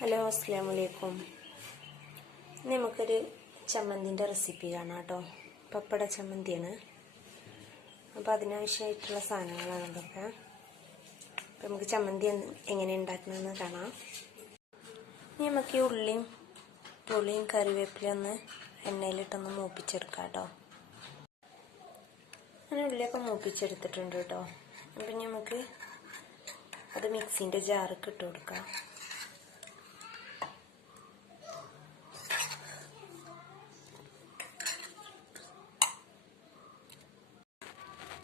Hello അസ്സാം വലൈക്കും നമുക്കൊരു ചമ്മന്തിന്റെ റെസിപ്പി കാണാം കേട്ടോ. പപ്പട ചമ്മന്തിയാണ്. അപ്പോൾ അതിനാവശ്യമായിട്ടുള്ള സാധനങ്ങളാണ് ഇതൊക്കെ അപ്പോൾ നമുക്ക് ചമ്മന്തി എങ്ങനെ ഉണ്ടാക്കണമെന്ന് കാണാം. ഇനി നമുക്ക് ഈ ഉള്ളിയും പുളിയും കറിവേപ്പിലയും ഒന്ന് എണ്ണയിലിട്ടൊന്ന് മൂപ്പിച്ചെടുക്കാം കേട്ടോ. അങ്ങനെ ഉള്ളിയൊക്കെ മൂപ്പിച്ചെടുത്തിട്ടുണ്ട് കേട്ടോ. അപ്പം നമുക്ക് അത് മിക്സിന്റെ ജാറൊക്കെ ഇട്ട് കൊടുക്കാം.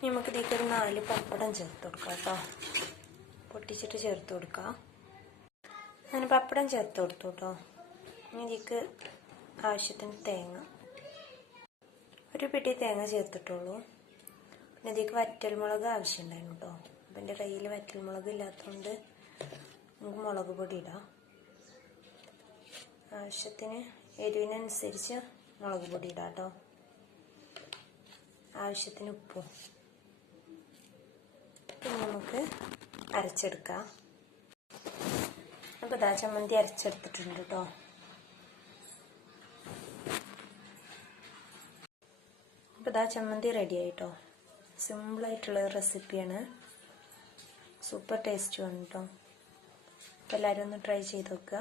നമുക്ക് ഇതിലേക്ക് ഒരു നാല് പപ്പടം ചേർത്ത് കൊടുക്കാം കേട്ടോ. പൊട്ടിച്ചിട്ട് ചേർത്ത് കൊടുക്കാം. അങ്ങനെ പപ്പടം ചേർത്ത് കൊടുത്തു കേട്ടോ. ഇനി ഇതിലേക്ക് ആവശ്യത്തിന് തേങ്ങ. ഒരു പിടി തേങ്ങ ചേർത്തിട്ടുള്ളൂ. പിന്നെ ഇതിലേക്ക് വറ്റൽമുളക് ആവശ്യമുണ്ടായിരുന്നു കേട്ടോ. അപ്പം എന്റെ കയ്യിൽ വറ്റൽമുളക് ഇല്ലാത്തതുകൊണ്ട് നമുക്ക് മുളക് പൊടി ഇടാം. ആവശ്യത്തിന് എരിവിനനുസരിച്ച് മുളക് പൊടി ഇടാം കേട്ടോ. ആവശ്യത്തിന് ഉപ്പും പിന്നെ നമുക്ക് അരച്ചെടുക്കാം അപ്പോൾ ദാ ചമ്മന്തി അരച്ചെടുത്തിട്ടുണ്ട് കേട്ടോ അപ്പോൾ ദാ ചമ്മന്തി റെഡി ആയിട്ടോ സിമ്പിളായിട്ടുള്ള റെസിപ്പിയാണ് സൂപ്പർ ടേസ്റ്റുമാണ് കേട്ടോ അപ്പോൾ എല്ലാവരും ഒന്ന് ട്രൈ ചെയ്ത് നോക്കുക.